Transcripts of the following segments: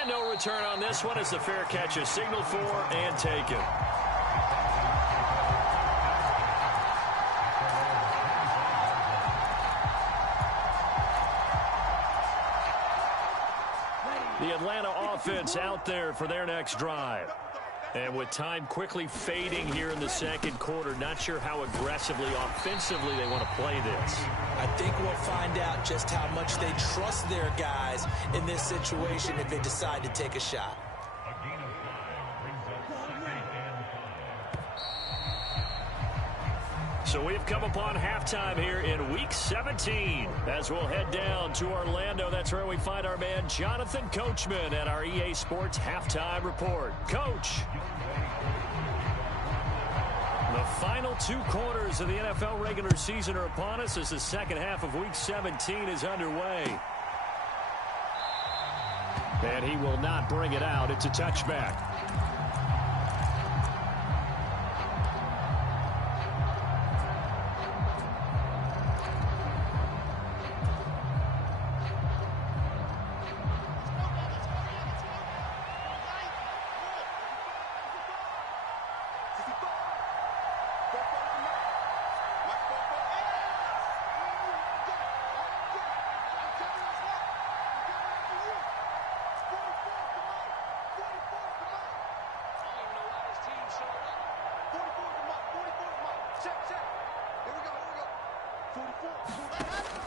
And no return on this one as the fair catch is signaled for and taken. The Atlanta offense out there for their next drive. And with time quickly fading here in the second quarter, not sure how aggressively, offensively they want to play this. I think we'll find out just how much they trust their guys in this situation if they decide to take a shot. So we've come upon halftime here in Week 17. As we'll head down to Orlando, that's where we find our man Jonathan Coachman at our EA Sports Halftime Report. Coach. The final 2 quarters of the NFL regular season are upon us as the second half of Week 17 is underway. And he will not bring it out. It's a touchback.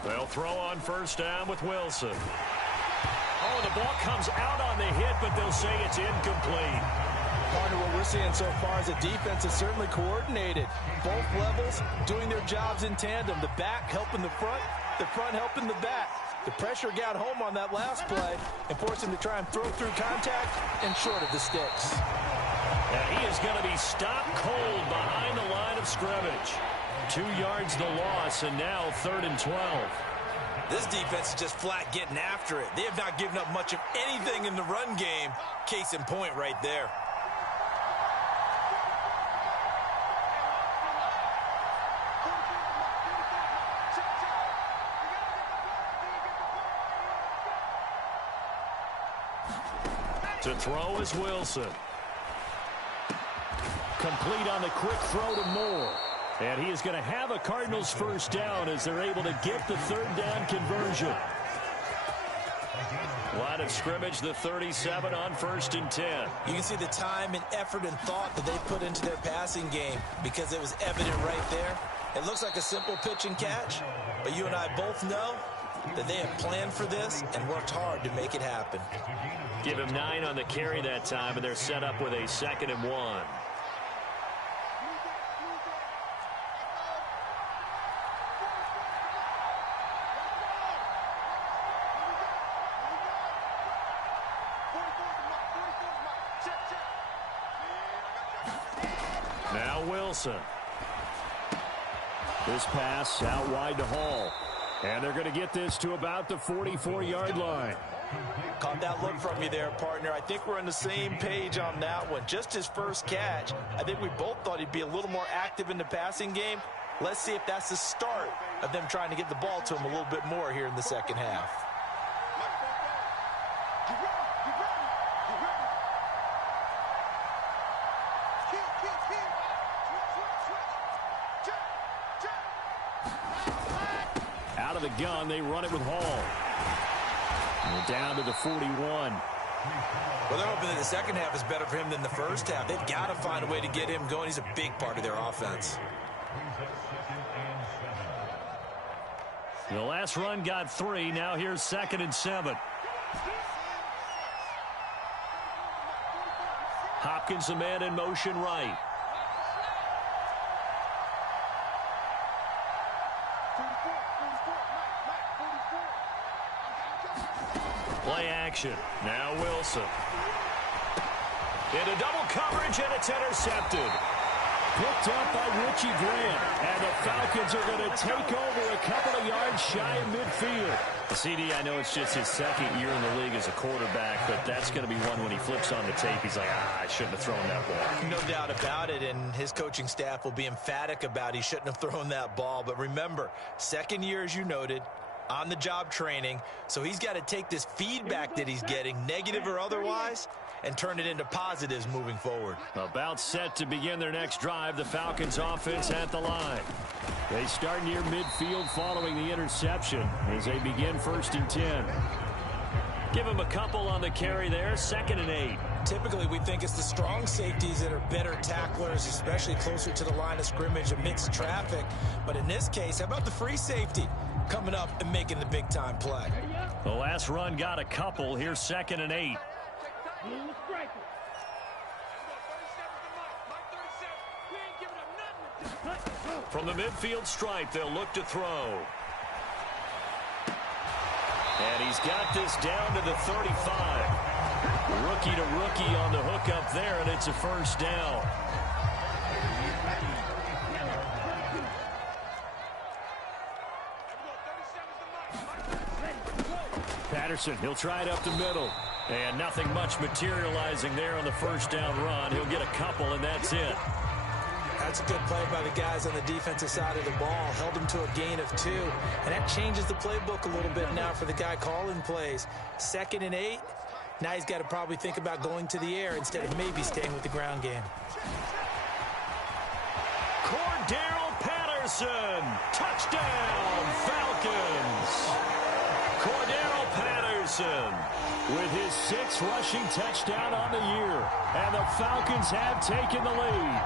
They'll throw on first down with Wilson. Oh, the ball comes out on the hit, but they'll say it's incomplete. Partner, what we're seeing so far is the defense is certainly coordinated. Both levels doing their jobs in tandem. The back helping the front helping the back. The pressure got home on that last play and forced him to try and throw through contact and short of the sticks. And he is going to be stopped cold behind the line of scrimmage. 2 yards the loss, and now 3rd and 12. This defense is just flat getting after it. They have not given up much of anything in the run game. Case in point right there. To throw is Wilson. Complete on the quick throw to Moore. And he is going to have a Cardinals first down as they're able to get the 3rd down conversion. Line of scrimmage, the 37 on 1st and 10. You can see the time and effort and thought that they put into their passing game because it was evident right there. It looks like a simple pitch and catch, but you and I both know that they have planned for this and worked hard to make it happen. Give him 9 on the carry that time, and they're set up with a 2nd and 1. Now Wilson. This pass out wide to Hall. And they're going to get this to about the 44-yard line. Caught that look from you there, partner. I think we're on the same page on that one. Just his first catch. I think we both thought he'd be a little more active in the passing game. Let's see if that's the start of them trying to get the ball to him a little bit more here in the second half. Out of the gun, they run it with Hall. And we're down to the 41. Well, they're hoping that the second half is better for him than the first half. They've got to find a way to get him going. He's a big part of their offense. The last run got 3. Now here's 2nd and 7. Hopkins, a man in motion right. Play action. Now Wilson. Into double coverage, and it's intercepted. Picked up by Richie Grant. And the Falcons are going to take over a couple of yards shy of midfield. CD, I know it's just his 2nd year in the league as a quarterback, but that's going to be one when he flips on the tape, he's like, I shouldn't have thrown that ball. No doubt about it, and his coaching staff will be emphatic about he shouldn't have thrown that ball. But remember, 2nd year, as you noted, on-the-job training, so he's got to take this feedback that he's getting, negative or otherwise, and turn it into positives moving forward. About set to begin their next drive, the Falcons offense at the line. They start near midfield following the interception as they begin 1st and 10. Give them a couple on the carry there, 2nd and 8. Typically, we think it's the strong safeties that are better tacklers, especially closer to the line of scrimmage amidst traffic. But in this case, how about the free safety coming up and making the big-time play? The last run got a couple. Here's 2nd and 8. From the midfield stripe, they'll look to throw. And he's got this down to the 35. Rookie to rookie on the hook up there, and it's a 1st down. Patterson, he'll try it up the middle. And nothing much materializing there on the 1st down run. He'll get a couple, and that's it. That's a good play by the guys on the defensive side of the ball. Held them to a gain of 2. And that changes the playbook a little bit now for the guy calling plays. 2nd and 8. Now he's got to probably think about going to the air instead of maybe staying with the ground game. Cordero Patterson. Touchdown, Falcons. Cordero Patterson with his 6th rushing touchdown on the year. And the Falcons have taken the lead.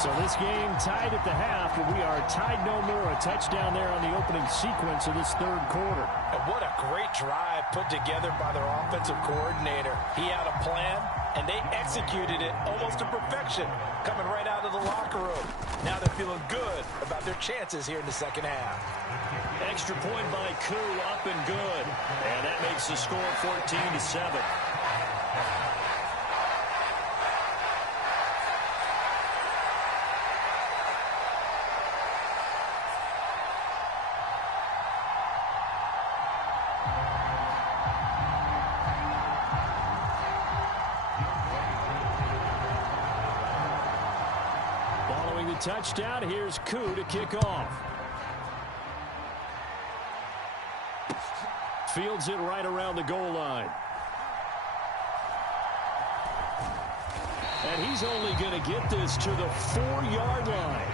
So this game tied at the half, but we are tied no more. A touchdown there on the opening sequence of this 3rd quarter. And what a great drive put together by their offensive coordinator. He had a plan, and they executed it almost to perfection, coming right out of the locker room. Now they're feeling good about their chances here in the 2nd half. Extra point by Koo, up and good. And that makes the score 14-7. Touchdown. Here's Koo to kick off. Fields it right around the goal line. And he's only going to get this to the 4-yard line.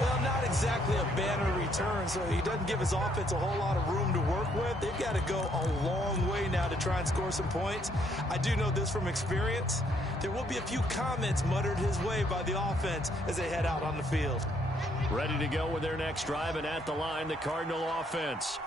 Well, not exactly a banner return, so he doesn't give his offense a whole lot of room to work with. They've got to go a long way now to try and score some points. I do know this from experience. There will be a few comments muttered his way by the offense as they head out on the field. Ready to go with their next drive, and at the line, the Cardinal offense.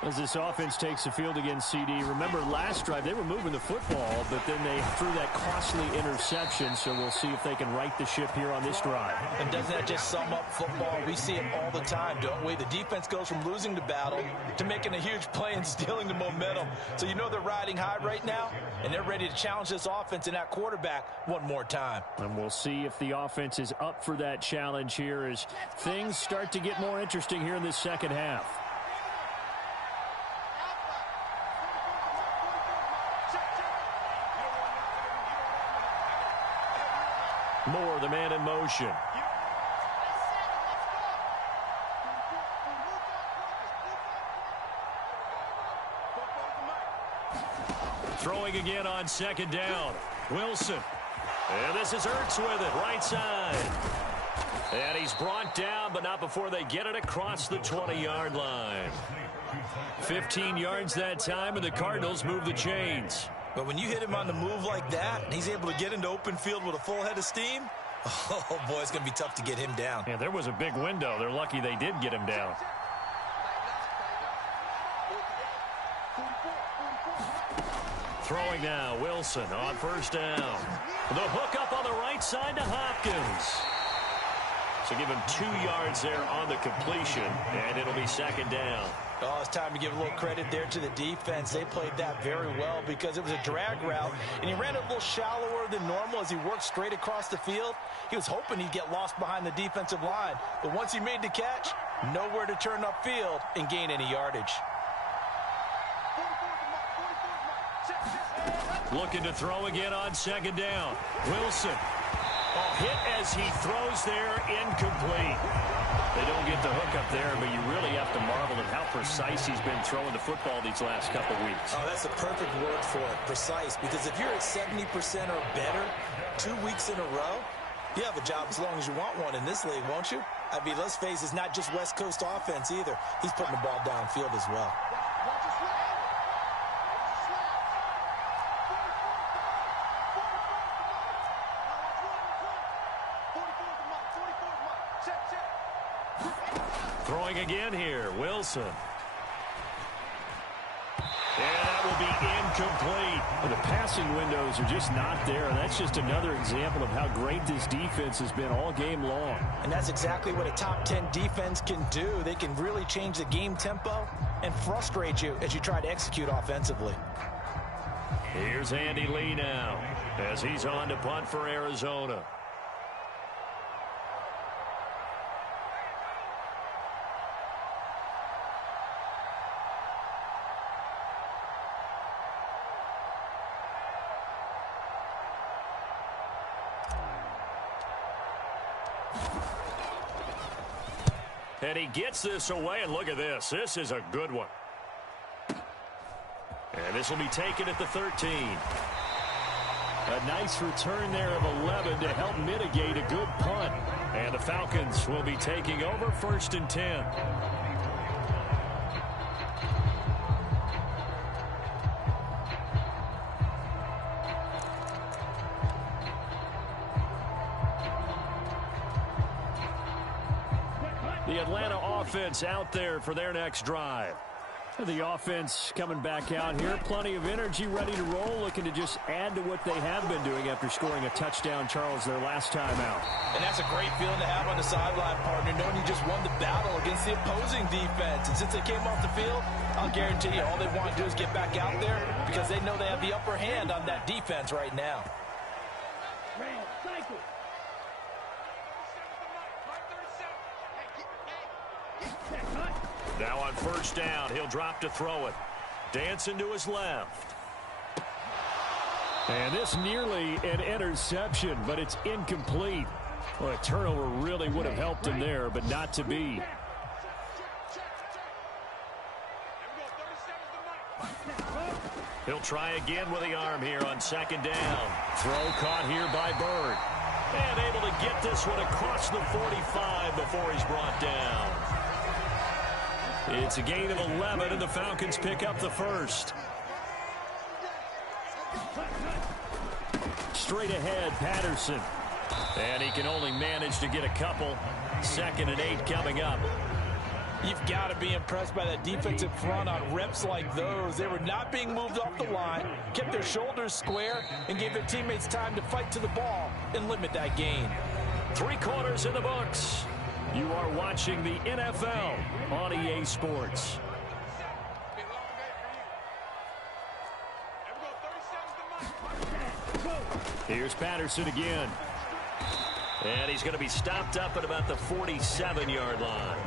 As this offense takes the field against CD. Remember, last drive, they were moving the football, but then they threw that costly interception, so we'll see if they can right the ship here on this drive. And doesn't that just sum up football? We see it all the time, don't we? The defense goes from losing the battle to making a huge play and stealing the momentum. So you know they're riding high right now, and they're ready to challenge this offense and that quarterback one more time. And we'll see if the offense is up for that challenge here as things start to get more interesting here in this 2nd half. Moore, the man in motion. Throwing again on 2nd down. Wilson. And this is Ertz with it, right side. And he's brought down, but not before they get it across the 20-yard line. 15 yards that time, and the Cardinals move the chains. But when you hit him on the move like that, and he's able to get into open field with a full head of steam, oh, boy, it's going to be tough to get him down. Yeah, there was a big window. They're lucky they did get him down. Throwing now, Wilson on 1st down. The hook up on the right side to Hopkins. So give him 2 yards there on the completion, and it'll be 2nd down. Oh, it's time to give a little credit there to the defense. They played that very well because it was a drag route, and he ran it a little shallower than normal as he worked straight across the field. He was hoping he'd get lost behind the defensive line, but once he made the catch, nowhere to turn upfield and gain any yardage. Looking to throw again on 2nd down. Wilson. Oh, hit as he throws there, incomplete. They don't get the hook up there, but you really have to marvel at how precise he's been throwing the football these last couple weeks. Oh, that's the perfect word for it, precise. Because if you're at 70% or better 2 weeks in a row, you have a job as long as you want one in this league, won't you? I mean, let's face it, it's not just West Coast offense either. He's putting the ball downfield as well. Throwing again here, Wilson. And that will be incomplete. The passing windows are just not there. That's just another example of how great this defense has been all game long. And that's exactly what a top 10 defense can do. They can really change the game tempo and frustrate you as you try to execute offensively. Here's Andy Lee now as he's on to punt for Arizona. And he gets this away, and look at this. This is a good one. And this will be taken at the 13. A nice return there of 11 to help mitigate a good punt. And the Falcons will be taking over 1st and 10. The Atlanta offense out there for their next drive. The offense coming back out here. Plenty of energy, ready to roll, looking to just add to what they have been doing after scoring a touchdown, Charles, their last time out. And that's a great feeling to have on the sideline, partner, knowing you just won the battle against the opposing defense. And since they came off the field, I'll guarantee you all they want to do is get back out there because they know they have the upper hand on that defense right now. Now on 1st down, he'll drop to throw it. Dancing to his left. And this nearly an interception, but it's incomplete. Well, a turnover really would have helped him there, but not to be. He'll try again with the arm here on 2nd down. Throw caught here by Bird. And able to get this one across the 45 before he's brought down. It's a gain of 11, and the Falcons pick up the 1st. Straight ahead, Patterson. And he can only manage to get a couple. 2nd and 8 coming up. You've got to be impressed by that defensive front on reps like those. They were not being moved off the line, kept their shoulders square, and gave their teammates time to fight to the ball and limit that gain. 3 quarters in the books. You are watching the NFL on EA Sports. Here's Patterson again. And he's going to be stopped up at about the 47-yard line.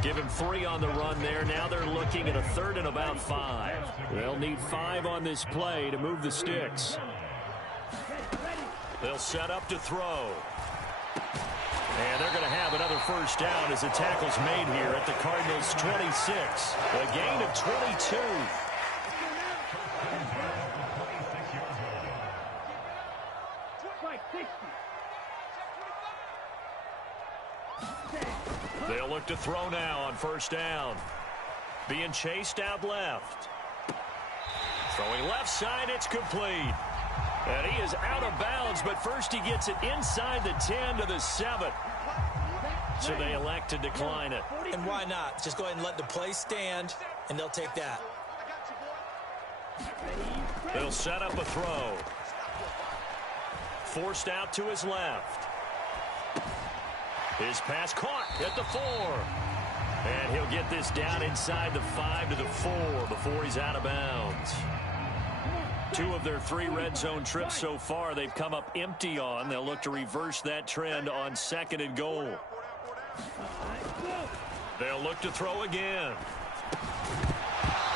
Give him 3 on the run there. Now they're looking at a 3rd and about 5. They'll need 5 on this play to move the sticks. They'll set up to throw. And they're going to have another 1st down as the tackle's made here at the Cardinals' 26. A gain of 22. They'll look to throw now on 1st down. Being chased out left. Throwing left side, it's complete. And he is out of bounds, but first he gets it inside the 10 to the 7. So they elect to decline it. And why not? Just go ahead and let the play stand, and they'll take that. They'll set up a throw. Forced out to his left. His pass caught at the 4. And he'll get this down inside the 5 to the 4 before he's out of bounds. 2 of their 3 red zone trips so far they've come up empty on. They'll look to reverse that trend on 2nd and goal. They'll look to throw again.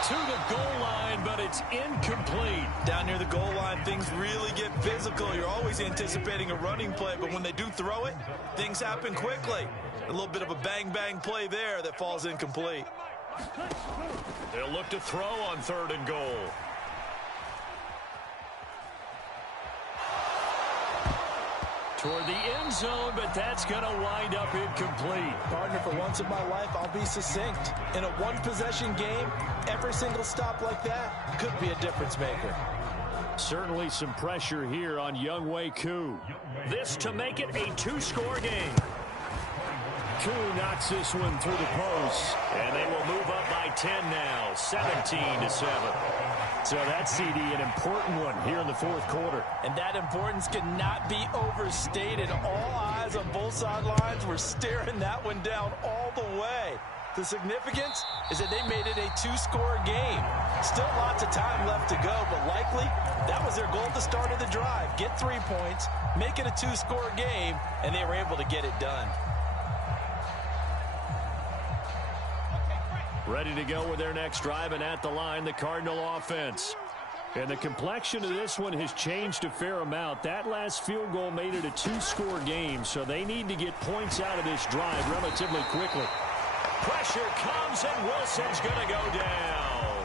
To the goal line, but it's incomplete. Down near the goal line, things really get physical. You're always anticipating a running play, but when they do throw it, things happen quickly. A little bit of a bang-bang play there that falls incomplete. They'll look to throw on 3rd and goal. Toward the end zone, but that's going to wind up incomplete. Partner, for once in my life, I'll be succinct. In a one-possession game, every single stop like that could be a difference maker. Certainly some pressure here on Younghoe Koo. This to make it a 2-score game. Koo knocks this one through the post, and they will move up by 10 now, 17-7. So that's, CD, an important one here in the 4th quarter. And that importance cannot be overstated. All eyes on both sidelines were staring that one down all the way. The significance is that they made it a 2-score game. Still lots of time left to go, but likely that was their goal at the start of the drive. Get 3 points, make it a 2-score game, and they were able to get it done. Ready to go with their next drive, and at the line, the Cardinal offense. And the complexion of this one has changed a fair amount. That last field goal made it a 2-score game, so they need to get points out of this drive relatively quickly. Pressure comes, and Wilson's going to go down.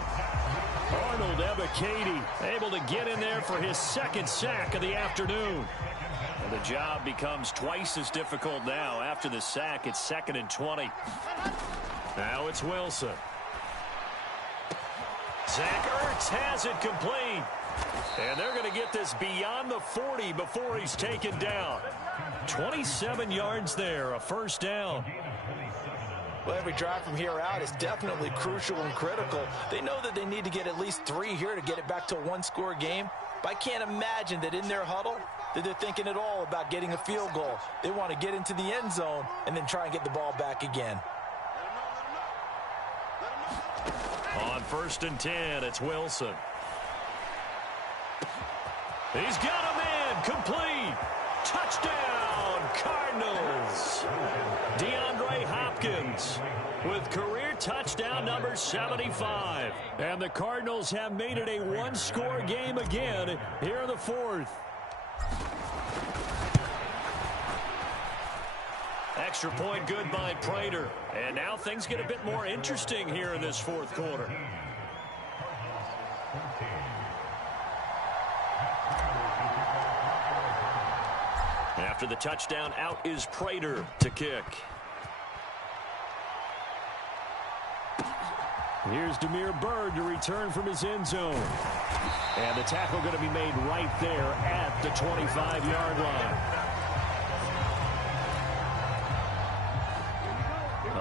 Arnold Ebiketie able to get in there for his 2nd sack of the afternoon. And the job becomes twice as difficult now. After the sack, it's 2nd and 20. Now it's Wilson. Zach Ertz has it complete. And they're going to get this beyond the 40 before he's taken down. 27 yards there, a 1st down. Well, every drive from here out is definitely crucial and critical. They know that they need to get at least 3 here to get it back to a 1-score game. But I can't imagine that in their huddle that they're thinking at all about getting a field goal. They want to get into the end zone and then try and get the ball back again. On 1st and 10, it's Wilson. He's got a man, complete. Touchdown, Cardinals. DeAndre Hopkins with career touchdown number 75. And the Cardinals have made it a 1-score game again here in the 4th. Extra point good by Prater. And now things get a bit more interesting here in this 4th quarter. After the touchdown, out is Prater to kick. Here's Damiere Byrd to return from his end zone. And the tackle going to be made right there at the 25-yard line.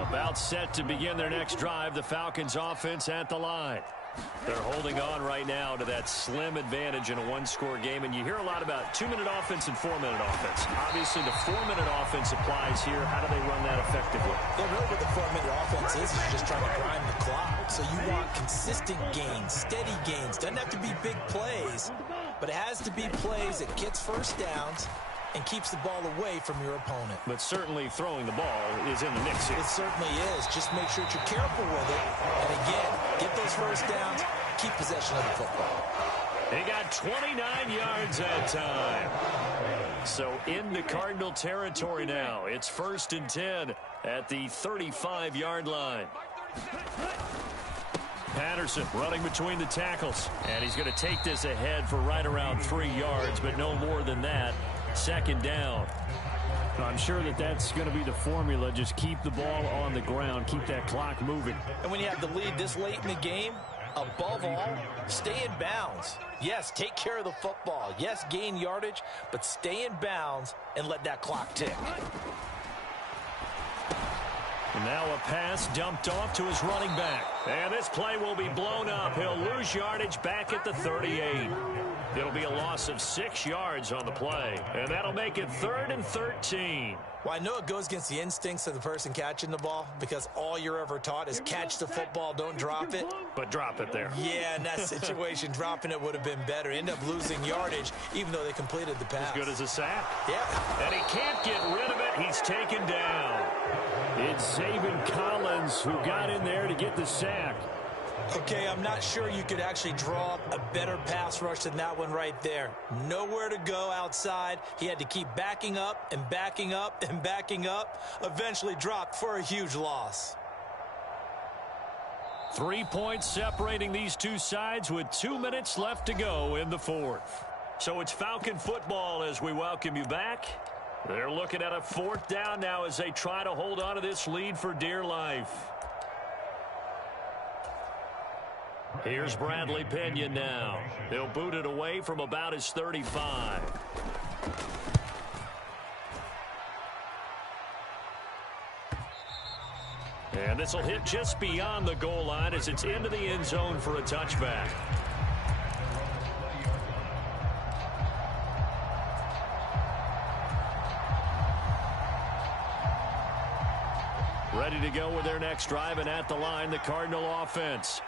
About set to begin their next drive, the Falcons offense at the line. They're holding on right now to that slim advantage in a 1-score game, and you hear a lot about 2-minute offense and 4-minute offense. Obviously, the 4-minute offense applies here. How do they run that effectively? Yeah, really what the 4-minute offense is just trying to grind the clock. So you want consistent gains, steady gains. Doesn't have to be big plays, but it has to be plays that gets 1st downs and keeps the ball away from your opponent. But certainly throwing the ball is in the mix here. It certainly is. Just make sure that you're careful with it. And again, get those 1st downs, keep possession of the football. He got 29 yards that time. So into Cardinal territory now. It's 1st and 10 at the 35-yard line. Patterson running between the tackles. And he's going to take this ahead for right around 3 yards, but no more than that. 2nd down. I'm sure that that's going to be the formula. Just keep the ball on the ground. Keep that clock moving. And when you have the lead this late in the game, above all, stay in bounds. Yes, take care of the football. Yes, gain yardage, but stay in bounds and let that clock tick. And now a pass dumped off to his running back. And this play will be blown up. He'll lose yardage back at the 38. It'll be a loss of 6 yards on the play. And that'll make it 3rd and 13. Well, I know it goes against the instincts of the person catching the ball because all you're ever taught is catch the football, don't drop it. But drop it there. Yeah, in that situation, dropping it would have been better. End up losing yardage, even though they completed the pass. As good as a sack. Yeah. And he can't get rid of it. He's taken down. It's Zaven Collins who got in there to get the sack. Okay, I'm not sure you could actually draw up a better pass rush than that one right there. Nowhere to go outside. He had to keep backing up and backing up and backing up. Eventually dropped for a huge loss. 3 points separating these two sides with 2 minutes left to go in the fourth. So it's Falcon football as we welcome you back. They're looking at a fourth down now as they try to hold on to this lead for dear life. Here's Bradley Pinion now. He'll boot it away from about his 35. And this will hit just beyond the goal line as it's into the end zone for a touchback. Ready to go with their next drive, and at the line, the Cardinal offense.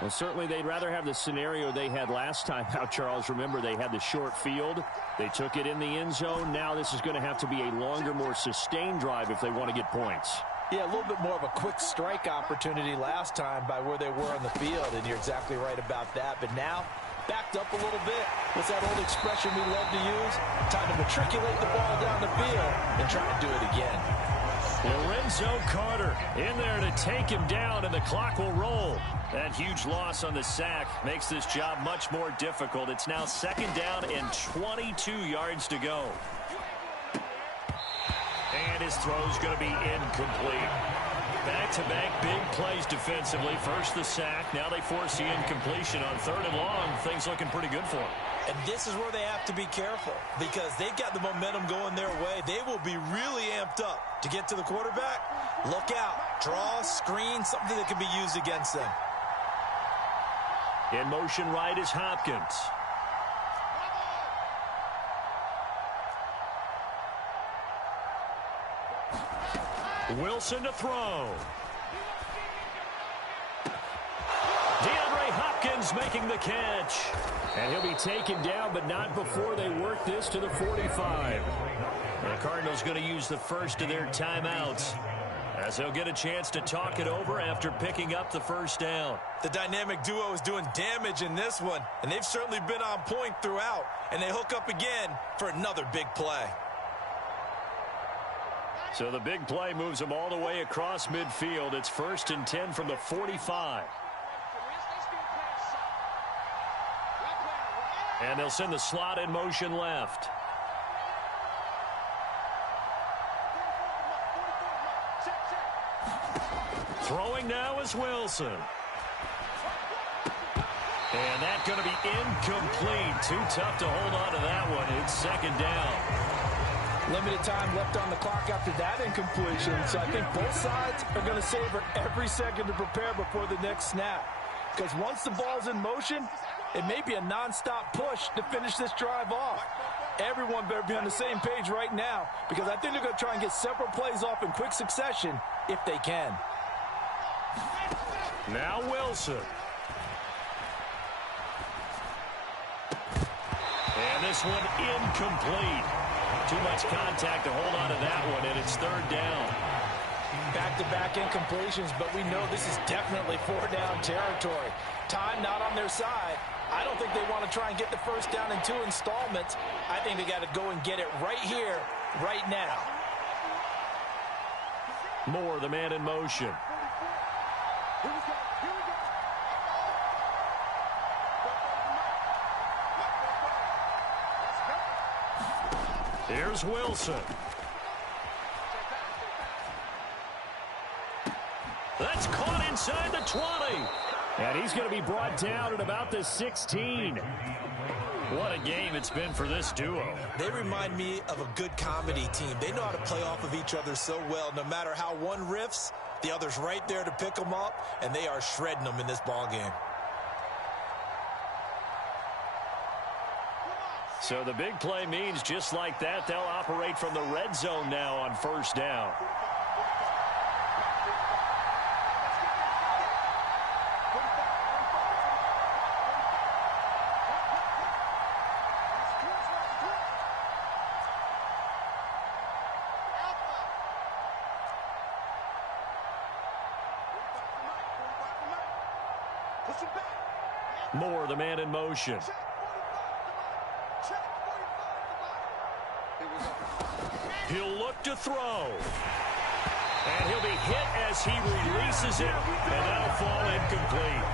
Well, certainly they'd rather have the scenario they had last time out, Charles. Remember, they had the short field. They took it in the end zone. Now this is going to have to be a longer, more sustained drive if they want to get points. Yeah, a little bit more of a quick strike opportunity last time by where they were on the field, and you're exactly right about that. But now, backed up a little bit. What's that old expression we love to use? Time to matriculate the ball down the field and try to do it again. Lorenzo Carter in there to take him down, and the clock will roll. That huge loss on the sack makes this job much more difficult. It's now second down and 22 yards to go. And his throw's going to be incomplete. Back-to-back big plays defensively. First the sack. Now they force the incompletion on third and long. Things looking pretty good for them. And this is where they have to be careful because they've got the momentum going their way. They will be really amped up to get to the quarterback. Look out. Draw, screen, something that can be used against them. In motion right is Hopkins. Wilson to throw. DeAndre Hopkins making the catch. And he'll be taken down, but not before they work this to the 45. The Cardinals going to use the first of their timeouts as they'll get a chance to talk it over after picking up the first down. The dynamic duo is doing damage in this one, and they've certainly been on point throughout. And they hook up again for another big play. So the big play moves them all the way across midfield. It's 1st and 10 from the 45. And they'll send the slot in motion left. Throwing now is Wilson. And that's going to be incomplete. Too tough to hold on to that one. It's second down. Limited time left on the clock after that incompletion. So I think both sides are going to savor every second to prepare before the next snap. Because once the ball's in motion, it may be a nonstop push to finish this drive off. Everyone better be on the same page right now because I think they're going to try and get several plays off in quick succession if they can. Now Wilson. And this one incomplete. Too much contact to hold on to that one, and it's third down. Back-to-back incompletions, but we know this is definitely four-down territory. Time not on their side. I don't think they want to try and get the first down in 2 installments. I think they got to go and get it right here, right now. Moore, the man in motion. Here's Wilson. That's caught inside the 20. And he's going to be brought down at about the 16. What a game it's been for this duo. They remind me of a good comedy team. They know how to play off of each other so well. No matter how one riffs, the other's right there to pick them up, and they are shredding them in this ball game. So the big play means just like that, they'll operate from the red zone now on first down. Moore, the man in motion. He'll look to throw. And he'll be hit as he releases it, and that'll fall incomplete.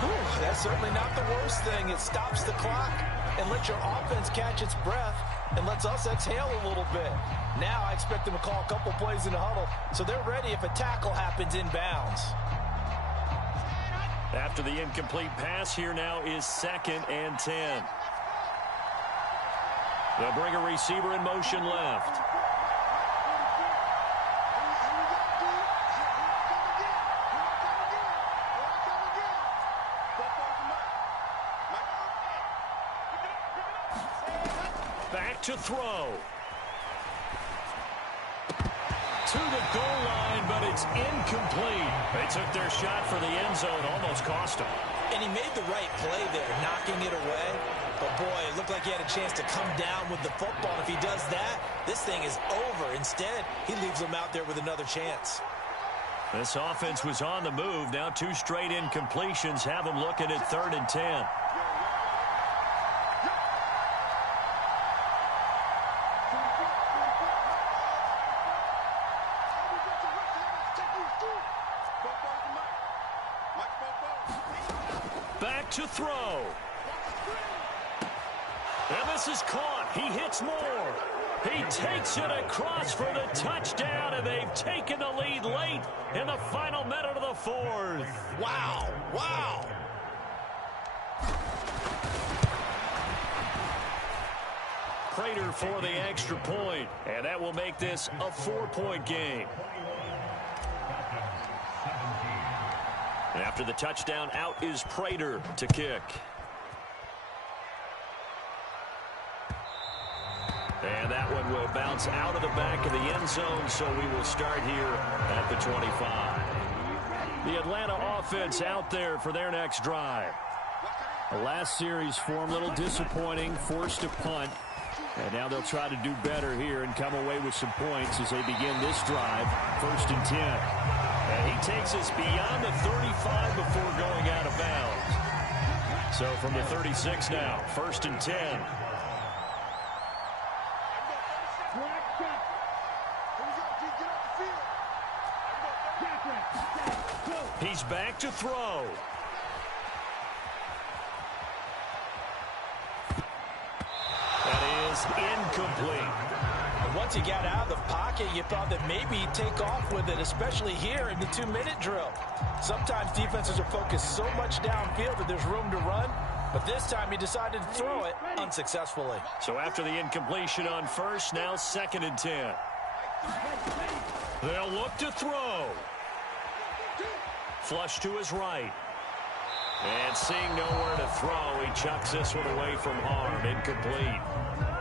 Whew, that's certainly not the worst thing. It stops the clock and lets your offense catch its breath and lets us exhale a little bit. Now I expect them to call a couple plays in the huddle, so they're ready if a tackle happens inbounds. After the incomplete pass, here now is 2nd and 10. They'll bring a receiver in motion left. Back to throw. To the goal line, but it's incomplete. They took their shot for the end zone, almost cost them. And he made the right play there, knocking it away. But, boy, it looked like he had a chance to come down with the football. If he does that, this thing is over. Instead, he leaves them out there with another chance. This offense was on the move. Now 2 straight incompletions have them looking at 3rd and 10. Back to throw. And this is caught. He hits Moore. He takes it across for the touchdown, and they've taken the lead late in the final minute of the 4th. Wow. Wow. Prater for the extra point, and that will make this a 4-point game. After the touchdown, out is Prater to kick. And that one will bounce out of the back of the end zone, so we will start here at the 25. The Atlanta offense out there for their next drive. The last series form a little disappointing, forced a punt. And now they'll try to do better here and come away with some points as they begin this drive. 1st and 10. And he takes us beyond the 35 before going out of bounds. So from the 36 now, 1st and 10. He's back to throw. That is incomplete. And once he got out of the pocket, you thought that maybe he'd take off with it, especially here in the 2-minute drill. Sometimes defenses are focused so much downfield that there's room to run, but this time he decided to throw it unsuccessfully. So after the incompletion on 1st, now 2nd and 10. They'll look to throw. Flush to his right. And seeing nowhere to throw, he chucks this one away from harm. Incomplete.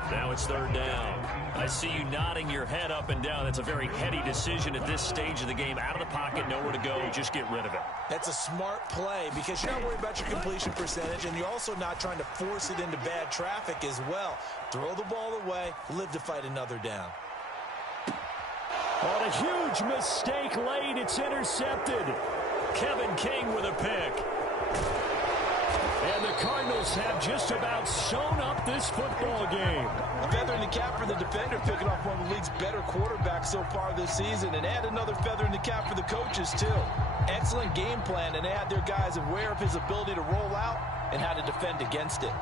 Now it's 3rd down. I see you nodding your head up and down. That's a very heady decision at this stage of the game. Out of the pocket, nowhere to go. Just get rid of it. That's a smart play because you're not worried about your completion percentage, and you're also not trying to force it into bad traffic as well. Throw the ball away, live to fight another down. On a huge mistake late, it's intercepted. Kevin King with a pick. And the Cardinals have just about sewn up this football game. A feather in the cap for the defender, picking off one of the league's better quarterbacks so far this season, and add another feather in the cap for the coaches, too. Excellent game plan, and they had their guys aware of his ability to roll out and how to defend against it.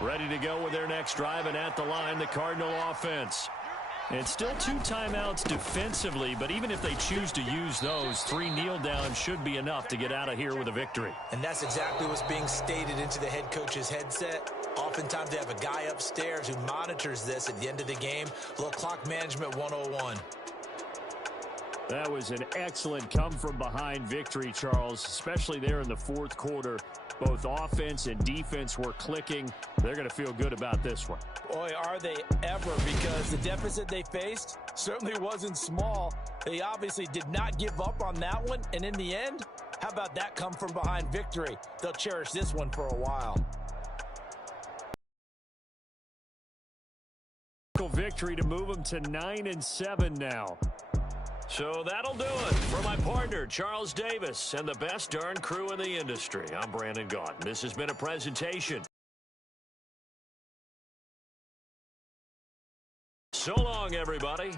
Ready to go with their next drive, and at the line, the Cardinal offense. And still 2 timeouts defensively, but even if they choose to use those, 3 kneel downs should be enough to get out of here with a victory. And that's exactly what's being stated into the head coach's headset. Oftentimes they have a guy upstairs who monitors this at the end of the game. A little clock management 101. That was an excellent come-from-behind victory, Charles, especially there in the 4th quarter. Both offense and defense were clicking. They're going to feel good about this one. Boy, are they ever, because the deficit they faced certainly wasn't small. They obviously did not give up on that one, and in the end, how about that come-from-behind victory? They'll cherish this one for a while. victory to move them to 9-7 now. So that'll do it for my partner, Charles Davis, and the best darn crew in the industry. I'm Brandon Gaudin. This has been a presentation. So long, everybody.